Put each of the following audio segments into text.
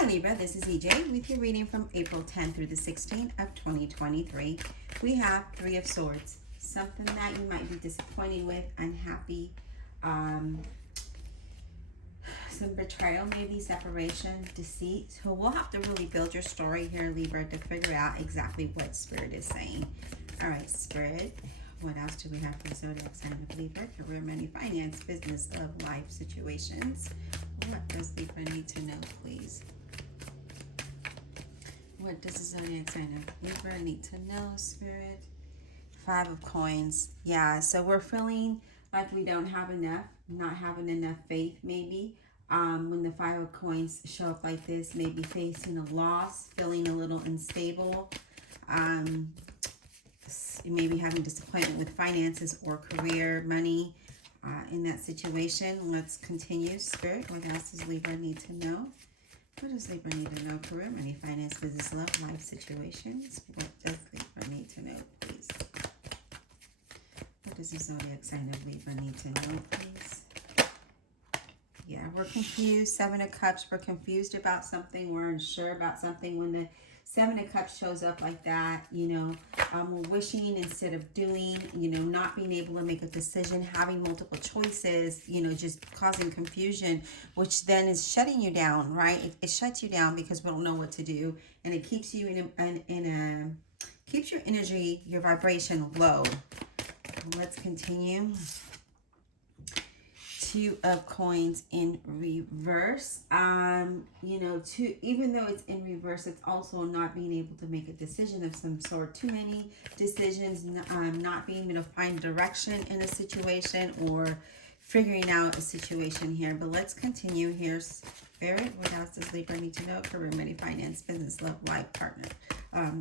Hi Libra, this is EJ with your reading from April 10th through the 16th of 2023. We have Three of Swords, something that you might be disappointed with, unhappy, some betrayal, maybe separation, deceit. So we'll have to really build your story here, Libra, to figure out exactly what Spirit is saying. All right, Spirit, what else do we have for zodiac sign of Libra? Career, money, finance, business, love, life, situations. What does Libra need to know, please? What does the zodiac sign of Libra need to know, Spirit? Five of Coins. Yeah, so we're feeling like we don't have enough, not having enough faith, maybe. When the Five of Coins show up like this, maybe facing a loss, feeling a little unstable, maybe having disappointment with finances or career, money in that situation. Let's continue, Spirit. What else does Libra need to know? What does Libra need to know? Career, money, finance, business, love, life, situations. What does Libra need to know, please? What does the zodiac sign of Libra need to know, please? Yeah, we're confused. Seven of Cups. We're confused about something. We're unsure about something. When the Seven of Cups shows up like that, you know, we're wishing instead of doing, you know, not being able to make a decision, having multiple choices, you know, just causing confusion, which then is shutting you down, right? It shuts you down because we don't know what to do, and it keeps you keeps your energy, your vibration low. Let's continue. Two of Coins in reverse. You know, even though it's in reverse, it's also not being able to make a decision of some sort. Too many decisions, not being able to find direction in a situation or figuring out a situation here. But let's continue here. Spirit, what else does Libra need to know? Career, money, finance, business, love, life, partner,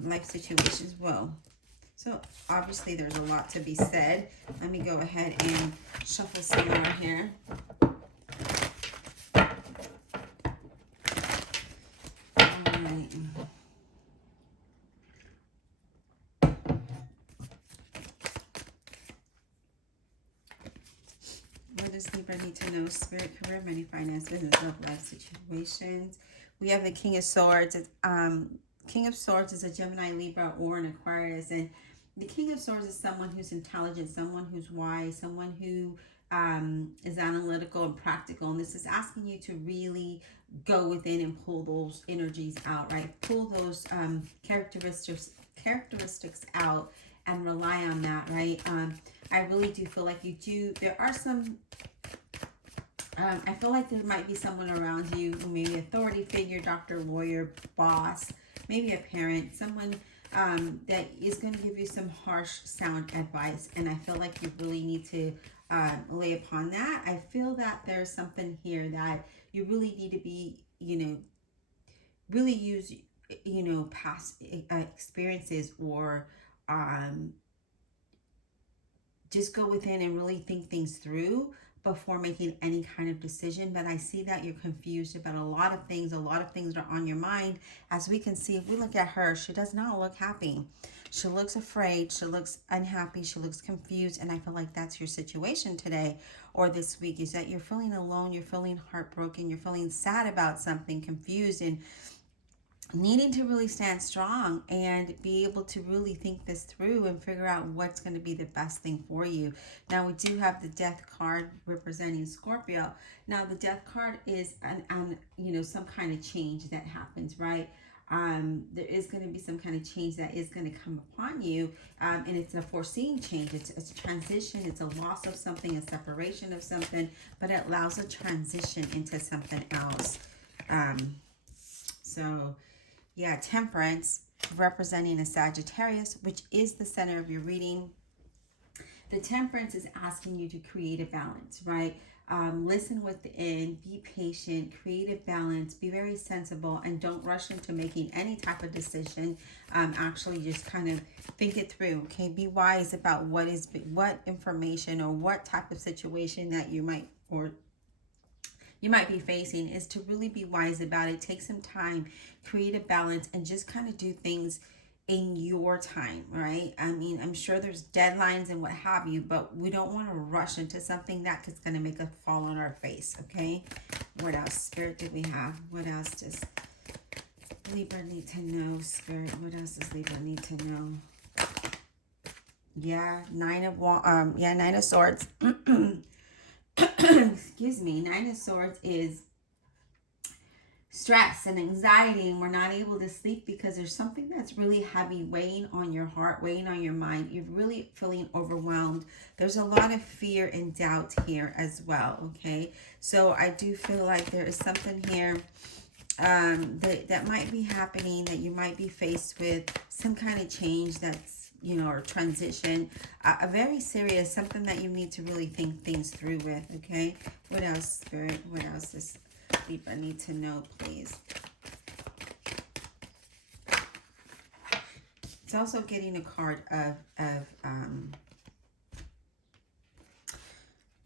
life situations. Well, so obviously there's a lot to be said. Let me go ahead and shuffle some more here. All right. What does Libra need to know? Spirit, career, money, finance, business, love, life situations. We have the King of Swords. King of Swords is a Gemini, Libra, or an Aquarius, and the King of Swords is someone who's intelligent, someone who's wise, someone who is analytical and practical. And this is asking you to really go within and pull those energies out, right? Pull those characteristics out and rely on that, right? I really do feel like you do. There are some. I feel like there might be someone around you, maybe authority figure, doctor, lawyer, boss, maybe a parent, someone that is going to give you some harsh, sound advice. And I feel like you really need to lay upon that. I feel that there's something here that you really need to be, you know, really use, you know, past experiences or just go within and really think things through before making any kind of decision. But I see that you're confused about a lot of things. A lot of things are on your mind. As we can see, if we look at her, she does not look happy. She looks afraid. She looks unhappy. She looks confused. And I feel like that's your situation today or this week, is that you're feeling alone. You're feeling heartbroken. You're feeling sad about something, confused, and needing to really stand strong and be able to really think this through and figure out what's going to be the best thing for you. Now, we do have the Death card representing Scorpio. Now, the Death card is you know, some kind of change that happens, right? There is going to be some kind of change that is going to come upon you, and it's a foreseen change. It's a transition. It's a loss of something, a separation of something, but it allows a transition into something else. So yeah, Temperance representing a Sagittarius, which is the center of your reading. The Temperance is asking you to create a balance, right? Listen within, be patient, create a balance, be very sensible, and don't rush into making any type of decision. Actually, just kind of think it through, okay? Be wise about what information or what type of situation that you might be facing, is to really be wise about it. Take some time, create a balance, and just kind of do things in your time, right? I mean, I'm sure there's deadlines and what have you, but we don't want to rush into something that is going to make us fall on our face, okay? What else, Spirit, do we have? What else does Libra need to know, Spirit? What else does Libra need to know? Yeah, Nine of Swords. Excuse me. Nine of Swords is stress and anxiety, and we're not able to sleep because there's something that's really heavy weighing on your heart, weighing on your mind. You're really feeling overwhelmed. There's a lot of fear and doubt here as well. Okay, so I do feel like there is something here that might be happening, that you might be faced with some kind of change that's, or transition, a very serious, something that you need to really think things through with. Okay, what else, Spirit? What else does Libra need to know, please? It's also getting a card of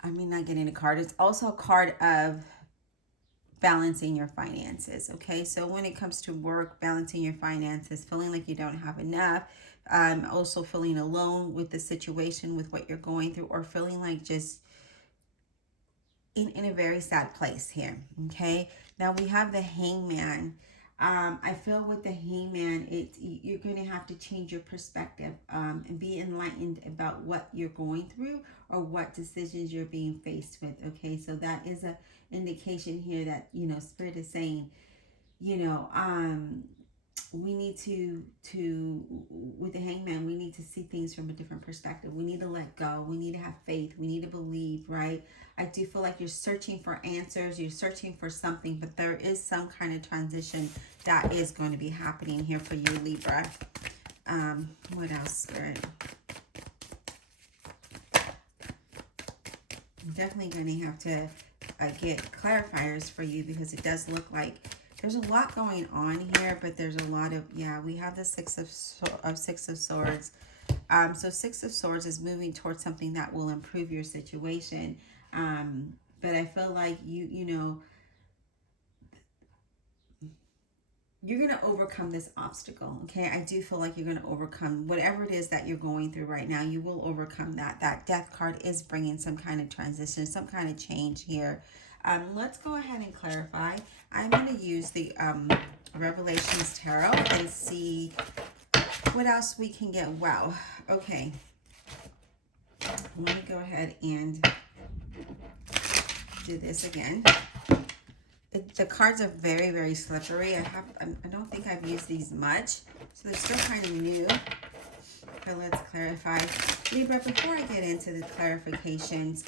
not getting a card. It's also a card of balancing your finances. Okay, so when it comes to work, balancing your finances, feeling like you don't have enough, also feeling alone with the situation, with what you're going through, or feeling like just in a very sad place here. Okay, now we have the Hangman. I feel with the Hangman, you're going to have to change your perspective and be enlightened about what you're going through or what decisions you're being faced with. Okay, so that is a indication here that, Spirit is saying, we need to with the Hangman, we need to see things from a different perspective. We need to let go. We need to have faith. We need to believe, right? I do feel like you're searching for answers. You're searching for something, but there is some kind of transition that is going to be happening here for you, Libra. What else, Spirit? I'm definitely going to have to get clarifiers for you, because it does look like there's a lot going on here, but there's a lot of, we have the Six of Swords. So Six of Swords is moving towards something that will improve your situation. But I feel like you're going to overcome this obstacle. Okay, I do feel like you're going to overcome whatever it is that you're going through right now. You will overcome that. That Death card is bringing some kind of transition, some kind of change here. Let's go ahead and clarify. I'm going to use the Revelations Tarot and see what else we can get. Wow. Okay. Let me go ahead and do this again. The cards are very, very slippery. I don't think I've used these much, so they're still kind of new. But let's clarify. Libra, before I get into the clarifications,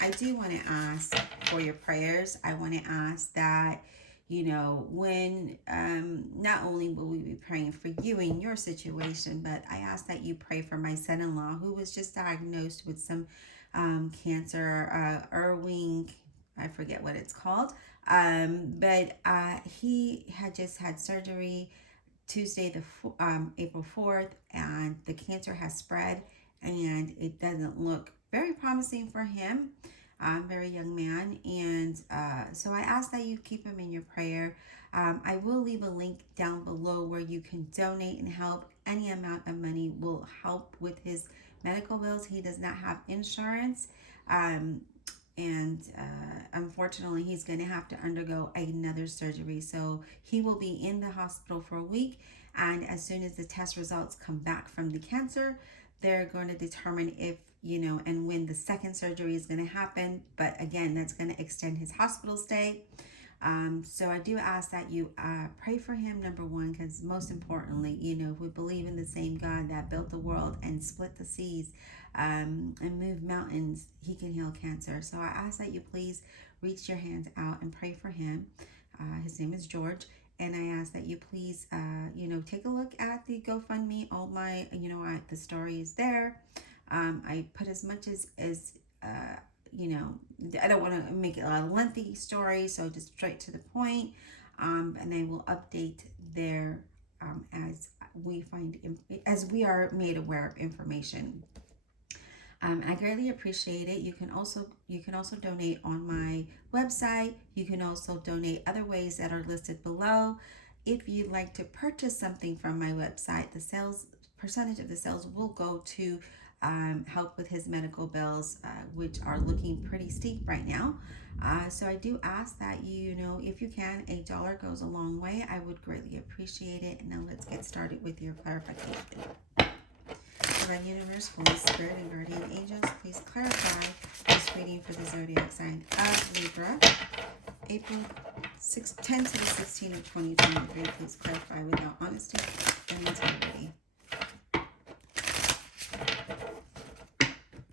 I do want to ask for your prayers. I want to ask that, when not only will we be praying for you in your situation, but I ask that you pray for my son-in-law, who was just diagnosed with some cancer, Irving, I forget what it's called, but he had just had surgery Tuesday, April 4th, and the cancer has spread, and it doesn't look very promising for him. Very young man, and so I ask that you keep him in your prayer. I will leave a link down below where you can donate and help. Any amount of money will help with his medical bills. He does not have insurance, and unfortunately he's going to have to undergo another surgery, so he will be in the hospital for a week, and as soon as the test results come back from the cancer, they're going to determine if and when the second surgery is going to happen. But again, that's going to extend his hospital stay. So I do ask that you pray for him, number one, because most importantly, if we believe in the same God that built the world and split the seas and moved mountains, he can heal cancer. So I ask that you please reach your hands out and pray for him. His name is George. And I ask that you please, take a look at the GoFundMe. All my, the story is there. I put as much as I don't want to make it a lengthy story, so just straight to the point. And I will update there as we are made aware of information. I greatly appreciate it. You can also donate on my website. You can also donate other ways that are listed below. If you'd like to purchase something from my website, the percentage of the sales will go to help with his medical bills, which are looking pretty steep right now. So I do ask that if you can, $8 goes a long way. I would greatly appreciate it. Now let's get started with your clarification. Divine Universe, Holy Spirit, and Guardian Angels, please clarify this reading for the zodiac sign of Libra, April 10 to the 16th of 2023. Please clarify without honesty and integrity.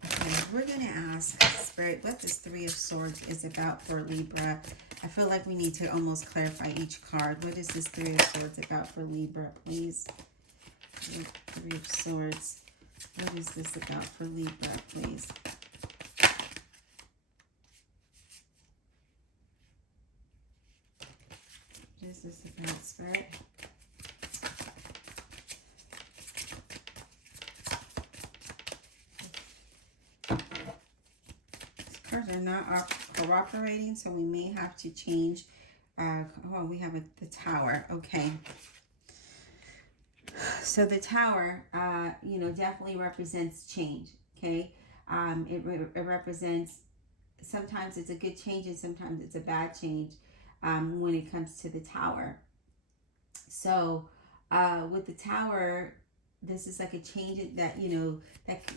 Okay, we're going to ask Spirit what this Three of Swords is about for Libra. I feel like we need to almost clarify each card. What is this Three of Swords about for Libra, please? Three of Swords. What is this about for Libra, please? What is this about, Spirit? These cards are not cooperating, so we may have to change. Oh, we have the Tower. Okay. So the Tower, definitely represents change, okay? It represents, sometimes it's a good change and sometimes it's a bad change when it comes to the Tower. So with the Tower, this is like a change that,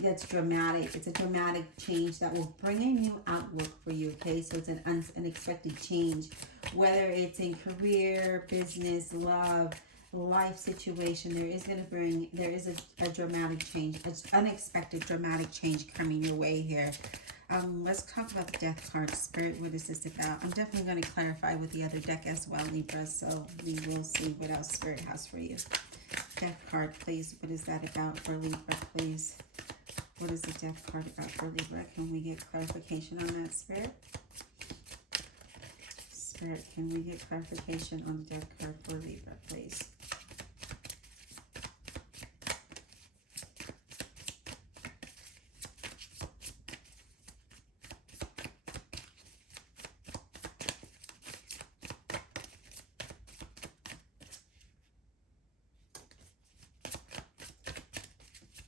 that's dramatic. It's a dramatic change that will bring a new outlook for you, okay? So it's an unexpected change, whether it's in career, business, love, life situation. There is a dramatic change, an unexpected dramatic change coming your way here. Let's talk about the Death card, Spirit. What is this about? I'm definitely going to clarify with the other deck as well, Libra, so we will see what else Spirit has for you. Death card, please. What is that about for Libra, please? What is the Death card about for Libra? Can we get clarification on that, Spirit? Spirit, can we get clarification on the Death card for Libra, please?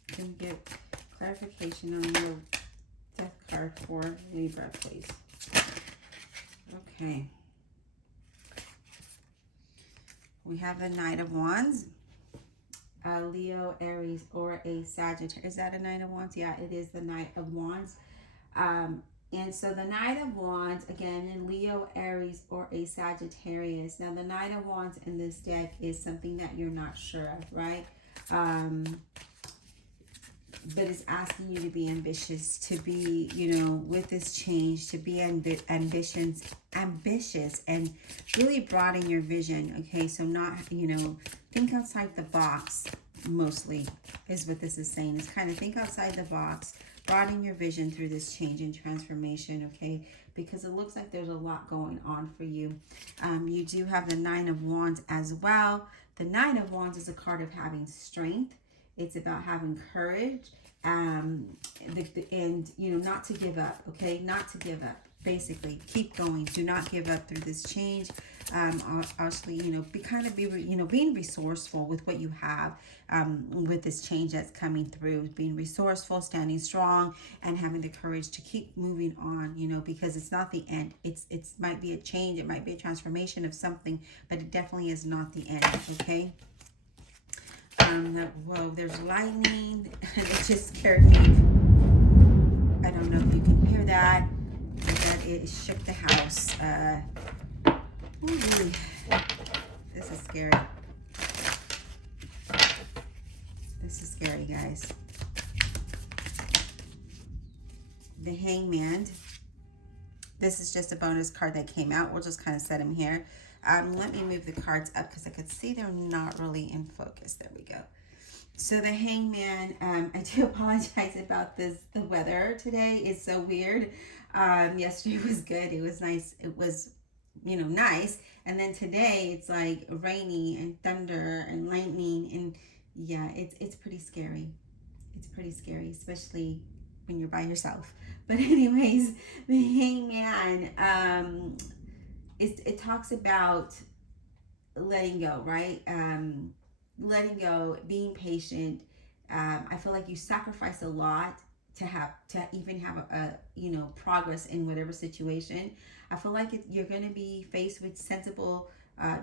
Can we get clarification on your Death card for Libra, please? Okay. We have the Knight of Wands, Leo, Aries, or a Sagittarius. Is that a Knight of Wands? Yeah, it is the Knight of Wands. And so the Knight of Wands, again, in Leo, Aries, or a Sagittarius. Now, the Knight of Wands in this deck is something that you're not sure of, right? But it's asking you to be ambitious, to be, with this change, to be ambitious and really broaden your vision, okay? So not, think outside the box, mostly, is what this is saying. It's kind of think outside the box, broaden your vision through this change and transformation, okay? Because it looks like there's a lot going on for you. You do have the Nine of Wands as well. The Nine of Wands is a card of having strength. It's about having courage, and not to give up, okay? Not to give up. Basically, keep going. Do not give up through this change. Obviously, being resourceful with what you have, with this change that's coming through. Being resourceful, standing strong, and having the courage to keep moving on. Because it's not the end. It might be a change. It might be a transformation of something, but it definitely is not the end. Okay. Whoa, there's lightning. It just scared me. I don't know if you can hear that, but it shook the house. This is scary. This is scary, guys. The Hangman. This is just a bonus card that came out. We'll just kind of set him here. Let me move the cards up because I could see they're not really in focus. There we go. So the Hangman, I do apologize about this. The weather today is so weird. Yesterday was good. It was nice. It was, nice. And then today it's like rainy and thunder and lightning. And yeah, it's pretty scary. It's pretty scary, especially when you're by yourself. But anyways, the Hangman, it talks about letting go, right? Letting go, being patient. I feel like you sacrifice a lot to even have a you know, progress in whatever situation. I feel like you're going to be faced with sensible,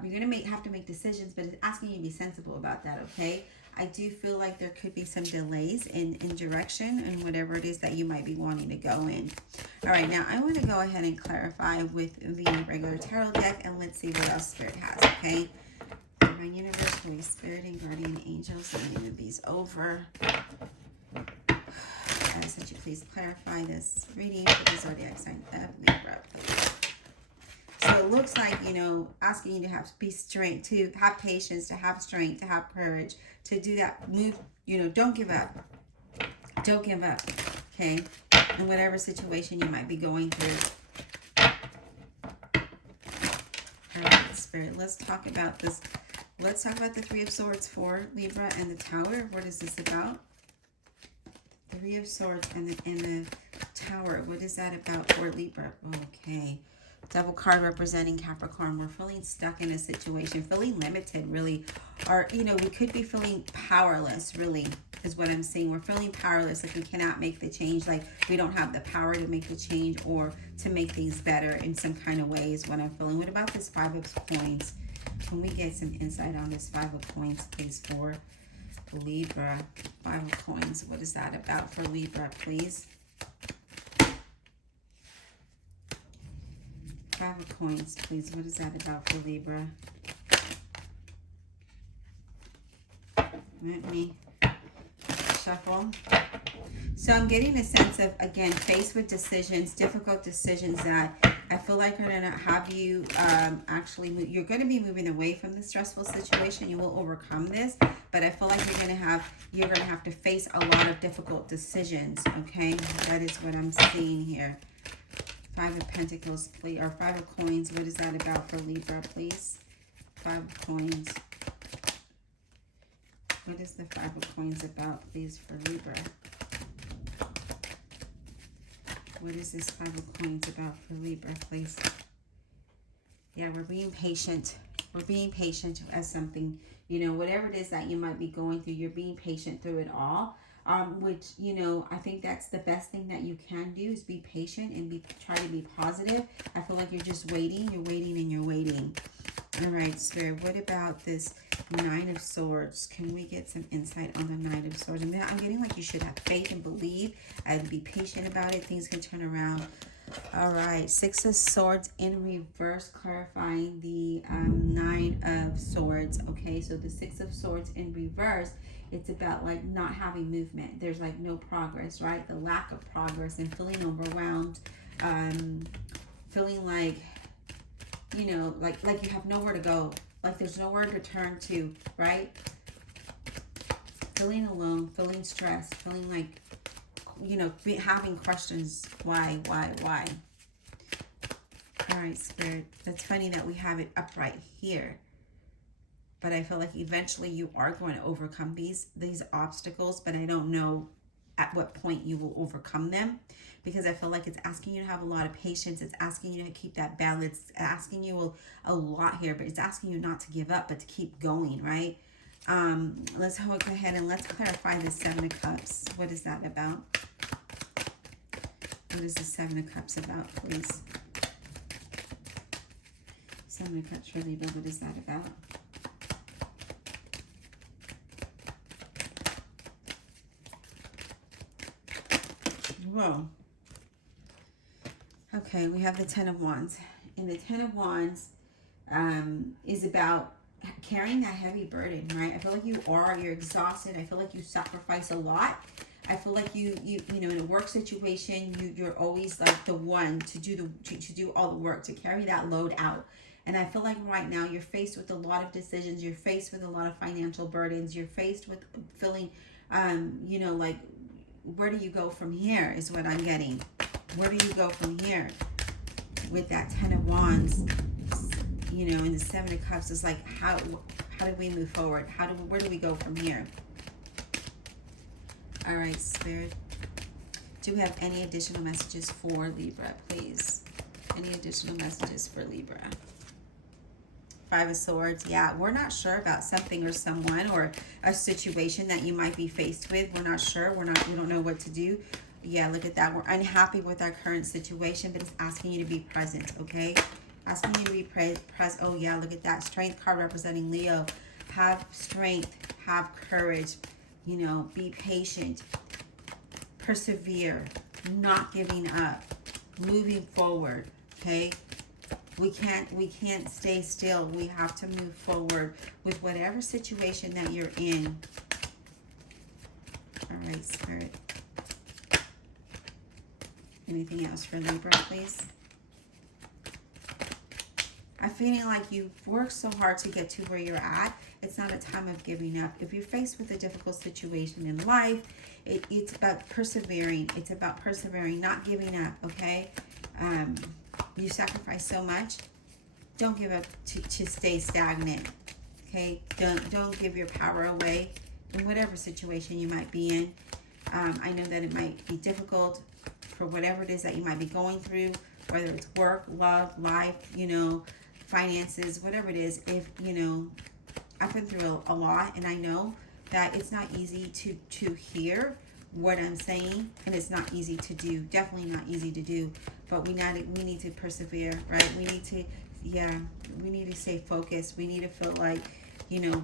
you're going to have to make decisions, but it's asking you to be sensible about that, okay? I do feel like there could be some delays in direction and whatever it is that you might be wanting to go in. All right, now I want to go ahead and clarify with the regular tarot deck, and let's see what else Spirit has, okay? My universe, Holy Spirit, and guardian angels, let me move these over. I ask that you please clarify this reading for the zodiac sign of Libra, please. So it looks like, you know, asking you to be strength, to have patience, to have strength, to have courage, to do that move, you know, don't give up. Don't give up, okay? In whatever situation you might be going through. All right, Spirit, let's talk about this. Let's talk about the Three of Swords for Libra and the Tower. What is this about? Three of Swords and the Tower. What is that about for Libra? Okay. Devil card representing Capricorn. We're feeling stuck in a situation, feeling limited, really. Or, you know, we could be feeling powerless, really, is what I'm seeing. We're feeling powerless, like we cannot make the change, like we don't have the power to make the change or to make things better in some kind of way is what I'm feeling. What about this Five of Coins? Can we get some insight on this Five of Coins, please, for Libra? Five of Coins. What is that about for Libra, please? Five of Coins, please. What is that about for Libra? Let me shuffle. So I'm getting a sense of, again, faced with decisions, difficult decisions that I feel like are going to have you actually move. You're going to be moving away from the stressful situation. You will overcome this, but I feel like you're going to have to face a lot of difficult decisions, okay? That is what I'm seeing here. Five of Pentacles, please, or Five of Coins. What is that about for Libra, please? Five of Coins. What is the Five of Coins about, please, for Libra? What is this Five of Coins about for Libra, please? Yeah, we're being patient. We're being patient as something, you know, whatever it is that you might be going through, you're being patient through it all. Which, you know, I think that's the best thing that you can do is be patient and try to be positive. I feel like you're just waiting, and you're waiting. All right, Spirit, what about this Nine of Swords? Can we get some insight on the Nine of Swords? And then I'm getting like you should have faith and believe and be patient about it. Things can turn around. All right, Six of Swords in reverse, clarifying the Nine of Swords. Okay, so the Six of Swords in reverse, it's about like not having movement. There's like no progress, right? The lack of progress and feeling overwhelmed, feeling like, you know, like you have nowhere to go, like there's nowhere to turn to, right? Feeling alone, feeling stressed, feeling like, you know, having questions. Why? All right, Spirit. That's funny that we have it upright here. But I feel like eventually you are going to overcome these obstacles, but I don't know at what point you will overcome them, because I feel like it's asking you to have a lot of patience. It's asking you to keep that balance. It's asking you a lot here, but it's asking you not to give up, but to keep going, right? Let's go ahead and let's clarify the Seven of Cups. What is that about? What is the Seven of Cups about, please? Seven of Cups for Libra. What is that about? Whoa. Okay, we have the Ten of Wands. And the Ten of Wands is about carrying that heavy burden, right? I feel like you're exhausted. I feel like you sacrifice a lot. I feel like you know, in a work situation, you're always like the one to do all the work, to carry that load out. And I feel like right now you're faced with a lot of decisions. You're faced with a lot of financial burdens. You're faced with feeling, you know, like, where do you go from here is what I'm getting. Where do you go from here? With that Ten of Wands, you know, and the Seven of Cups is like, how do we move forward? Where do we go from here? All right, Spirit. Do we have any additional messages for Libra, please? Any additional messages for Libra? Five of Swords. Yeah, we're not sure about something or someone or a situation that you might be faced with. We're not sure. We don't know what to do. Yeah, look at that. We're unhappy with our current situation, but it's asking you to be present, okay? Asking you to be present. Oh, yeah, look at that. Strength card representing Leo. Have strength. Have courage. You know, be patient. Persevere. Not giving up. Moving forward, okay? We can't stay still. We have to move forward with whatever situation that you're in. All right, Spirit. Anything else for Libra, please? I'm feeling like you've worked so hard to get to where you're at. It's not a time of giving up. If you're faced with a difficult situation in life, it's about persevering. It's about persevering, not giving up, okay? You sacrifice so much. Don't give up to stay stagnant, okay? Don't give your power away in whatever situation you might be in. I know that it might be difficult for whatever it is that you might be going through, whether it's work, love, life, you know, finances, whatever it is. If, you know, I've been through a lot, and I know that it's not easy to hear what I'm saying, and it's not easy to do. Definitely not easy to do, but we need to persevere, right? We need to stay focused. We need to feel like, you know,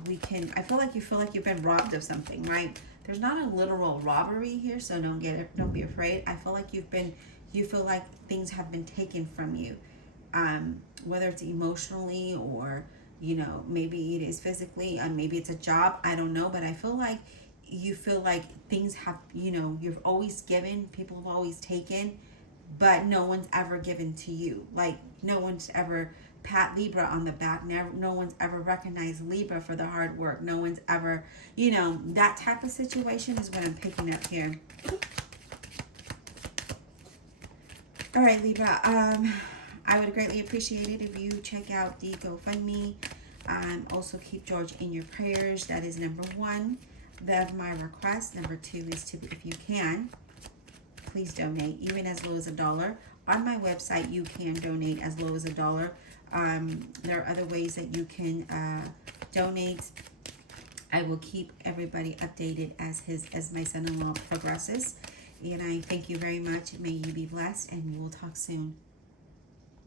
I feel like you've been robbed of something, right? There's not a literal robbery here, so don't be afraid. I feel like you feel like things have been taken from you, whether it's emotionally or, you know, maybe it is physically, and maybe it's a job. I don't know, but I feel like you feel like things have, you know, you've always given, people have always taken, but no one's ever given to you. Like, no one's ever pat Libra on the back. No one's ever recognized Libra for the hard work. No one's ever, you know, that type of situation is what I'm picking up here. All right, Libra. I would greatly appreciate it if you check out the GoFundMe. Also keep George in your prayers. That is number one of my request. Number two is to, if you can, please donate, even as low as $1. On my website, you can donate as low as $1. There are other ways that you can donate. I will keep everybody updated as my son-in-law progresses. And I thank you very much. May you be blessed, and we will talk soon.